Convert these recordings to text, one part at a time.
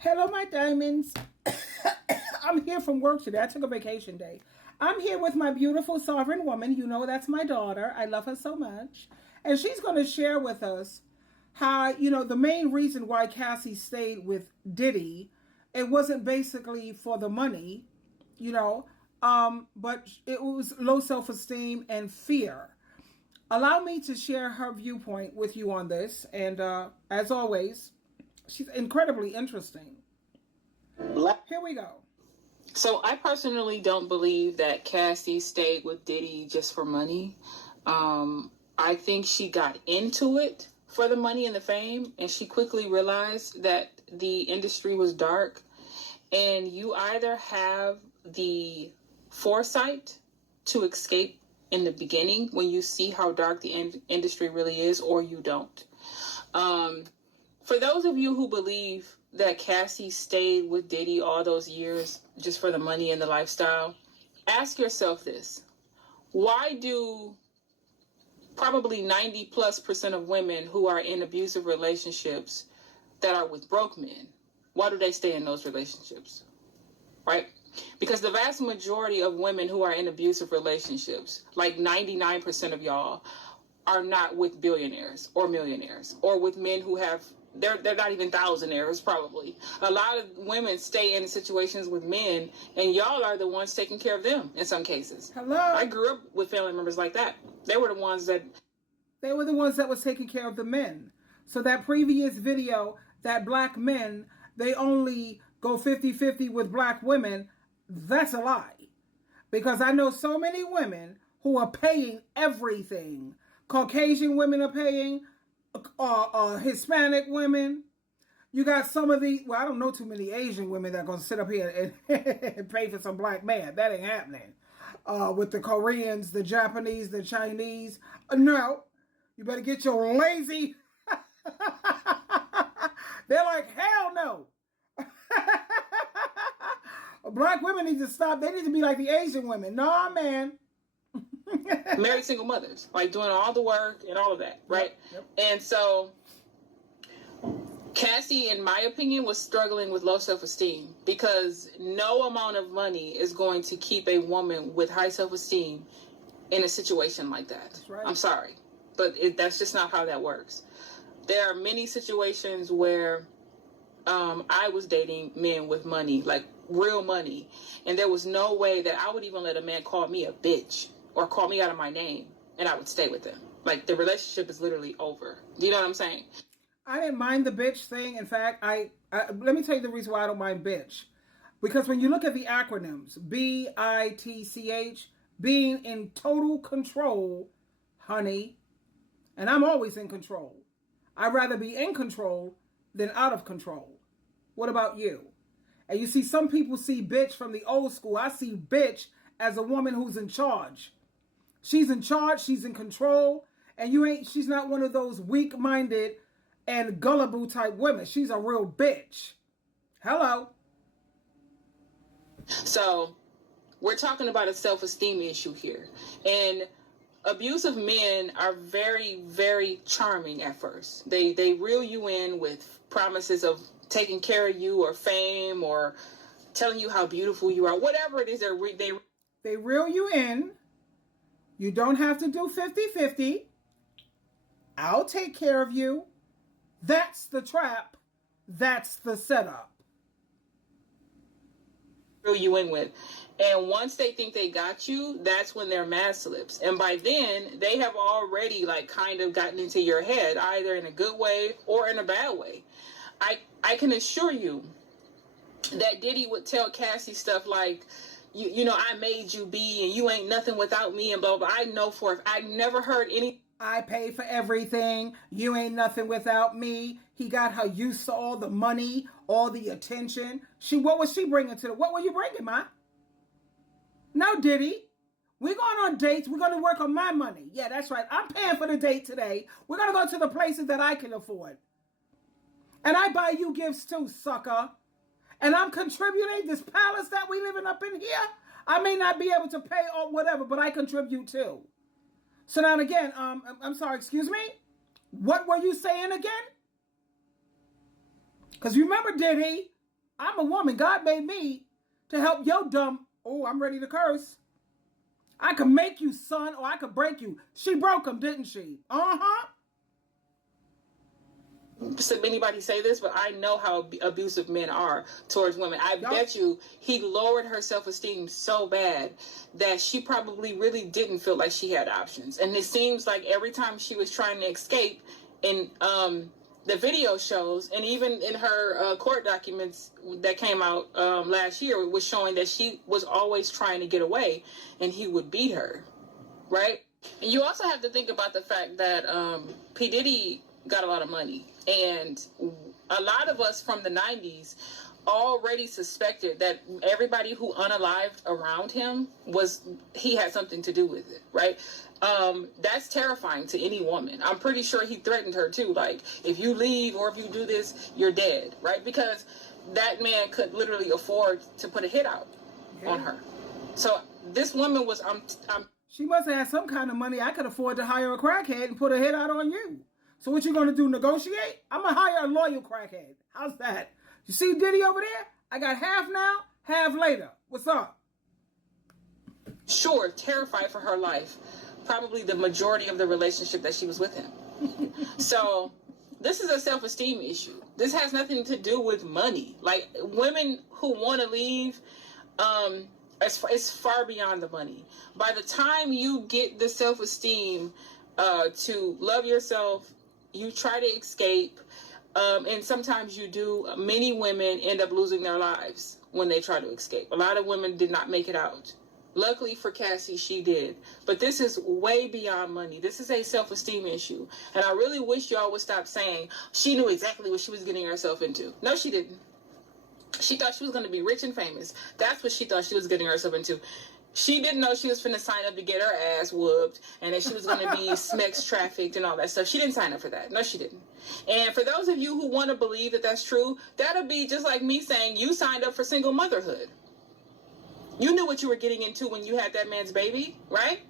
Hello, my diamonds. I'm here from work today. I took a vacation day. I'm here with my beautiful sovereign woman. You know, that's my daughter. I love her so much. And she's going to share with us how, the main reason why Cassie stayed with Diddy, it wasn't basically for the money, but it was low self-esteem and fear. Allow me to share her viewpoint with you on this. And as always, she's incredibly interesting. Here we go. So I personally don't believe that Cassie stayed with Diddy just for money. I think she got into it for the money and the fame, and she quickly realized that the industry was dark, and you either have the foresight to escape in the beginning when you see how dark the industry really is, or you don't. For those of you who believe that Cassie stayed with Diddy all those years just for the money and the lifestyle, ask yourself this. Why do probably 90+% of women who are in abusive relationships that are with broke men, why do they stay in those relationships? Right? Because the vast majority of women who are in abusive relationships, like 99% of y'all, are not with billionaires or millionaires or with men who have they're not even thousandaires. Probably a lot of women stay in situations with men, and y'all are the ones taking care of them in some cases. Hello. I grew up with family members like that. They were the ones that was taking care of the men. So that previous video, that black men, they only go 50-50 with black women, that's a lie. Because I know so many women who are paying everything. Caucasian women are paying, Hispanic women. You got some of the, I don't know too many Asian women that are going to sit up here and pay for some black man. That ain't happening. With the Koreans, the Japanese, the Chinese. No. You better get your lazy. They're like, hell no. Black women need to stop. They need to be like the Asian women. Nah, man. married single mothers, like doing all the work and all of that, right? Yep. And so Cassie, in my opinion, was struggling with low self-esteem because no amount of money is going to keep a woman with high self-esteem in a situation like that. That's right. I'm sorry, but that's just not how that works. There are many situations where I was dating men with money, like real money, and there was no way that I would even let a man call me a bitch or call me out of my name, and I would stay with them. Like, the relationship is literally over. You know what I'm saying? I didn't mind the bitch thing. In fact, I let me tell you the reason why I don't mind bitch. Because when you look at the acronyms, BITCH, being in total control, honey, and I'm always in control. I'd rather be in control than out of control. What about you? And you see, some people see bitch from the old school. I see bitch as a woman who's in charge. She's in charge, she's in control, and she's not one of those weak-minded and gullible type women. She's a real bitch. Hello. So, we're talking about a self-esteem issue here. And abusive men are very, very charming at first. They reel you in with promises of taking care of you or fame or telling you how beautiful you are. Whatever it is, they reel you in. You don't have to do 50-50. I'll take care of you. That's the trap. That's the setup. Reel you in with. And once they think they got you, that's when they're mad slips. And by then, they have already kind of gotten into your head, either in a good way or in a bad way. I can assure you that Diddy would tell Cassie stuff like, you know, I made you be, and you ain't nothing without me, and blah, blah. I know I never heard any. I pay for everything. You ain't nothing without me. He got her used to all the money, all the attention. What was she bringing to what were you bringing, ma? No, Diddy. We're going on dates. We're going to work on my money. Yeah, that's right. I'm paying for the date today. We're going to go to the places that I can afford. And I buy you gifts too, sucker. And I'm contributing this palace that we living up in here. I may not be able to pay or whatever, but I contribute too. So now again, I'm sorry, excuse me? What were you saying again? Because remember, Diddy, I'm a woman. God made me to help your dumb, oh, I'm ready to curse. I could make you, son, or I could break you. She broke him, didn't she? Uh-huh. Anybody say this, but I know how abusive men are towards women. I bet you he lowered her self-esteem so bad that she probably really didn't feel like she had options. And it seems like every time she was trying to escape in the video shows, and even in her court documents that came out last year, was showing that she was always trying to get away, and he would beat her, right? And you also have to think about the fact that P. Diddy got a lot of money, and a lot of us from the 90s already suspected that everybody who unalived around him he had something to do with it, right? That's terrifying to any woman. I'm pretty sure he threatened her too, like, if you leave or if you do this, you're dead, right? Because that man could literally afford to put a hit out on her. So this woman was she must have had some kind of money. I could afford to hire a crackhead and put a hit out on you. So what you gonna do, negotiate? I'm gonna hire a loyal crackhead. How's that? You see Diddy over there? I got half now, half later. What's up? Sure, terrified for her life. Probably the majority of the relationship that she was with him. So this is a self-esteem issue. This has nothing to do with money. Like, women who want to leave, it's far beyond the money. By the time you get the self-esteem to love yourself, you try to escape, and sometimes you do. Many women end up losing their lives when they try to escape. A lot of women did not make it out. Luckily for Cassie, she did. But this is way beyond money. This is a self-esteem issue. And I really wish y'all would stop saying she knew exactly what she was getting herself into. No, she didn't. She thought she was going to be rich and famous. That's what she thought she was getting herself into. She didn't know she was finna sign up to get her ass whooped and that she was going to be sex trafficked and all that stuff. She didn't sign up for that. No, she didn't. And for those of you who want to believe that that's true, that'll be just like me saying you signed up for single motherhood. You knew what you were getting into when you had that man's baby, right?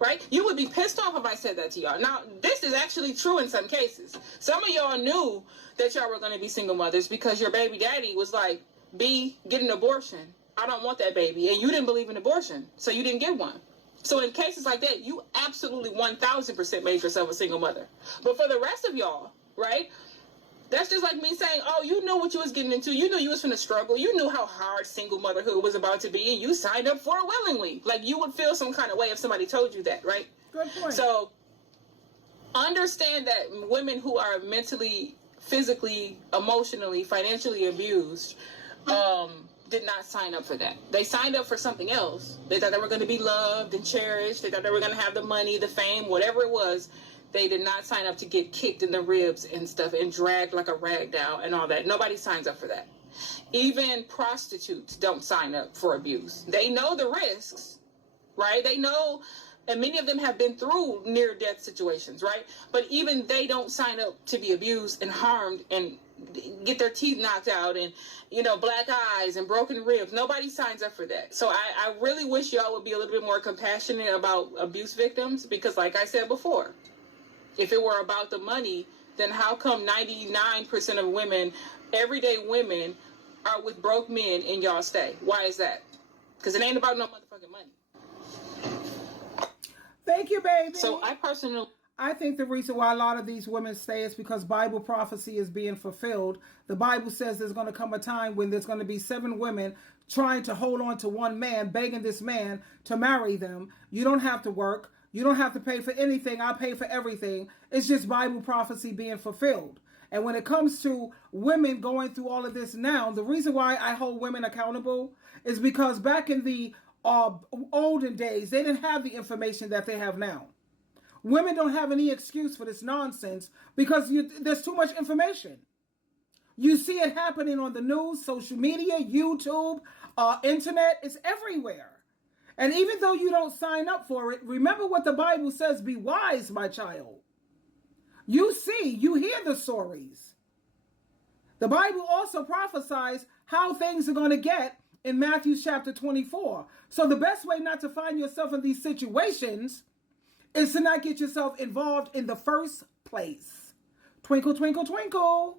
Right? You would be pissed off if I said that to y'all. Now, this is actually true in some cases. Some of y'all knew that y'all were going to be single mothers because your baby daddy was like, B, get an abortion. I don't want that baby. And you didn't believe in abortion, so you didn't get one. So in cases like that, you absolutely 1,000% made yourself a single mother. But for the rest of y'all, right? That's just like me saying, oh, you knew what you was getting into. You knew you was finna struggle. You knew how hard single motherhood was about to be, and you signed up for it willingly. Like, you would feel some kind of way if somebody told you that, right? Good point. So understand that women who are mentally, physically, emotionally, financially abused did not sign up for that. They signed up for something else. They thought they were going to be loved and cherished. They thought they were going to have the money, the fame, whatever it was. They did not sign up to get kicked in the ribs and stuff and dragged like a rag down and all that. Nobody signs up for that. Even prostitutes don't sign up for abuse. They know the risks, right? They know, and many of them have been through near-death situations, right? But even they don't sign up to be abused and harmed and get their teeth knocked out and, you know, black eyes and broken ribs. Nobody signs up for that. So I really wish y'all would be a little bit more compassionate about abuse victims because, like I said before, if it were about the money, then how come 99% of women, everyday women, are with broke men in y'all stay? Why is that? Because it ain't about no motherfucking money. Thank you, baby. So I think the reason why a lot of these women stay is because Bible prophecy is being fulfilled. The Bible says there's going to come a time when there's going to be 7 women trying to hold on to one man, begging this man to marry them. You don't have to work. You don't have to pay for anything. I'll pay for everything. It's just Bible prophecy being fulfilled. And when it comes to women going through all of this now, the reason why I hold women accountable is because back in the olden days, they didn't have the information that they have now. Women don't have any excuse for this nonsense because there's too much information. You see it happening on the news, social media, YouTube, internet. It's everywhere. And even though you don't sign up for it, remember what the Bible says, be wise, my child. You see, you hear the stories. The Bible also prophesies how things are going to get in Matthew chapter 24. So the best way not to find yourself in these situations is to not get yourself involved in the first place. Twinkle, twinkle, twinkle.